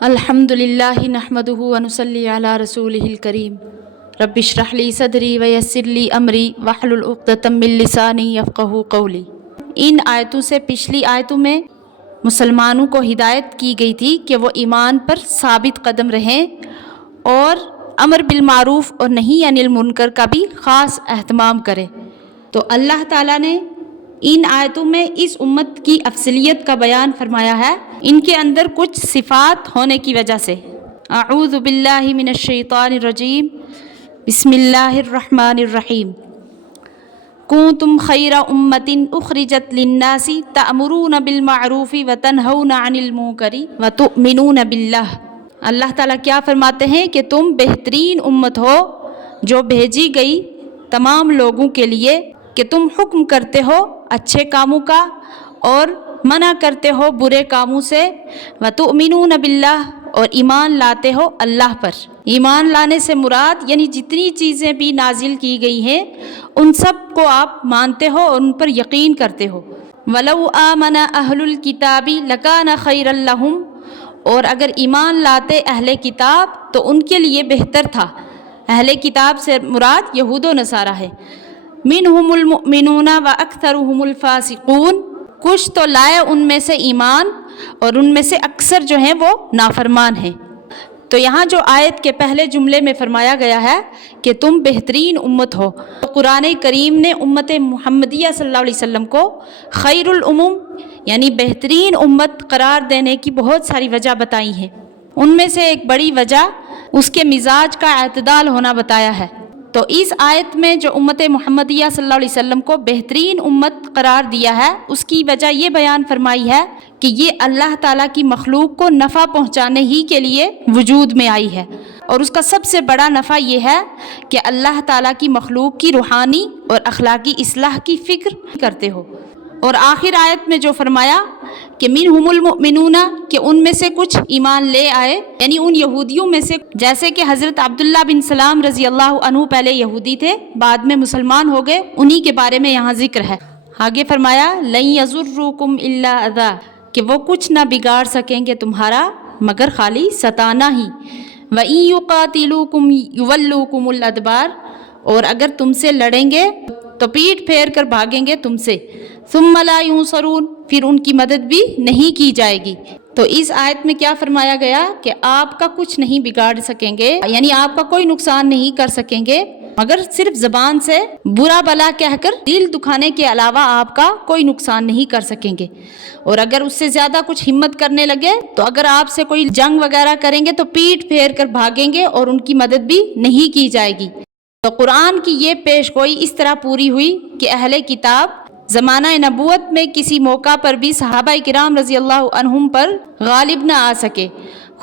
الحمدللہ نحمدہ ونصلی علی رسولہ الکریم رب اشرح لی صدری ویسر لی امری واحلل عقدۃ من لسانی یفقہوا قولی۔ ان آیتوں سے پچھلی آیتوں میں مسلمانوں کو ہدایت کی گئی تھی کہ وہ ایمان پر ثابت قدم رہیں اور امر بالمعروف اور نہی عن المنکر کا بھی خاص اہتمام کریں۔ تو اللہ تعالیٰ نے ان آیتوں میں اس امت کی افضلیت کا بیان فرمایا ہے، ان کے اندر کچھ صفات ہونے کی وجہ سے۔ اعوذ باللہ من الشیطان الرجیم، بسم اللہ الرحمن الرحیم۔ کنتم خیر امۃ اخرجت للناس تأمرون بالمعروف وتنہون عن المنکر وتؤمنون باللہ۔ اللہ تعالیٰ کیا فرماتے ہیں کہ تم بہترین امت ہو جو بھیجی گئی تمام لوگوں کے لیے، کہ تم حکم کرتے ہو اچھے کاموں کا اور منع کرتے ہو برے کاموں سے، وتؤمنون باللہ، اور ایمان لاتے ہو اللہ پر۔ ایمان لانے سے مراد یعنی جتنی چیزیں بھی نازل کی گئی ہیں ان سب کو آپ مانتے ہو اور ان پر یقین کرتے ہو۔ وَلَوْ آمَنَ أَهْلُ الْكِتَابِ لَكَانَ خَيْرًا لَهُمْ، اور اگر ایمان لاتے اہل کتاب تو ان کے لیے بہتر تھا۔ اہل کتاب سے مراد یہود و نصارہ ہے۔ منہم المؤمنون واکثرهم الفاسقون، کچھ تو لائے ان میں سے ایمان اور ان میں سے اکثر جو ہیں وہ نافرمان ہیں۔ تو یہاں جو آیت کے پہلے جملے میں فرمایا گیا ہے کہ تم بہترین امت ہو، تو قرآن کریم نے امت محمدیہ صلی اللہ علیہ وسلم کو خیر الامم یعنی بہترین امت قرار دینے کی بہت ساری وجہ بتائی ہیں۔ ان میں سے ایک بڑی وجہ اس کے مزاج کا اعتدال ہونا بتایا ہے۔ تو اس آیت میں جو امت محمدیہ صلی اللہ علیہ وسلم کو بہترین امت قرار دیا ہے، اس کی وجہ یہ بیان فرمائی ہے کہ یہ اللہ تعالیٰ کی مخلوق کو نفع پہنچانے ہی کے لیے وجود میں آئی ہے، اور اس کا سب سے بڑا نفع یہ ہے کہ اللہ تعالیٰ کی مخلوق کی روحانی اور اخلاقی اصلاح کی فکر کرتے ہو۔ اور آخر آیت میں جو فرمایا کہ منہم المؤمنون، کہ ان میں سے کچھ ایمان لے آئے، یعنی ان یہودیوں میں سے، جیسے کہ حضرت عبداللہ بن سلام رضی اللہ عنہ پہلے یہودی تھے، بعد میں مسلمان ہو گئے، انہی کے بارے میں یہاں ذکر ہے۔ آگے فرمایا لن یضرکم الا اذی، کہ وہ کچھ نہ بگاڑ سکیں گے تمہارا مگر خالی ستانا ہی۔ وَإِن يُقَاتِلُوكُمْ يُوَلُّوكُمُ الْأَدْبَارَ، اور اگر تم سے لڑیں گے تو پیٹ پھیر کر بھاگیں گے تم سے۔ ثُمَّ لَا يُنصَرُونَ، پھر ان کی مدد بھی نہیں کی جائے گی۔ تو اس آیت میں کیا فرمایا گیا کہ آپ کا کچھ نہیں بگاڑ سکیں گے، یعنی آپ کا کوئی نقصان نہیں کر سکیں گے مگر صرف زبان سے برا بلا کہہ کر دل دکھانے کے علاوہ آپ کا کوئی نقصان نہیں کر سکیں گے۔ اور اگر اس سے زیادہ کچھ ہمت کرنے لگے تو اگر آپ سے کوئی جنگ وغیرہ کریں گے تو پیٹ پھیر کر بھاگیں گے اور ان کی مدد بھی نہیں کی جائے گی۔ تو قرآن کی یہ پیش گوئی اس طرح پوری ہوئی کہ اہل کتاب زمانہ نبوت میں کسی موقع پر بھی صحابہ کرام رضی اللہ عنہم پر غالب نہ آ سکے،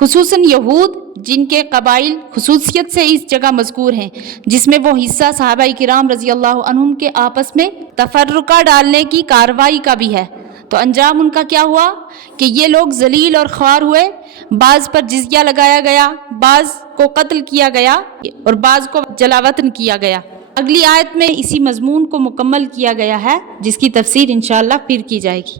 خصوصاً یہود جن کے قبائل خصوصیت سے اس جگہ مذکور ہیں، جس میں وہ حصہ صحابہ کرام رضی اللہ عنہم کے آپس میں تفرقہ ڈالنے کی کارروائی کا بھی ہے۔ تو انجام ان کا کیا ہوا کہ یہ لوگ ذلیل اور خوار ہوئے، بعض پر جزیہ لگایا گیا، بعض کو قتل کیا گیا اور بعض کو جلاوطن کیا گیا۔ اگلی آیت میں اسی مضمون کو مکمل کیا گیا ہے، جس کی تفسیر انشاءاللہ پھر کی جائے گی۔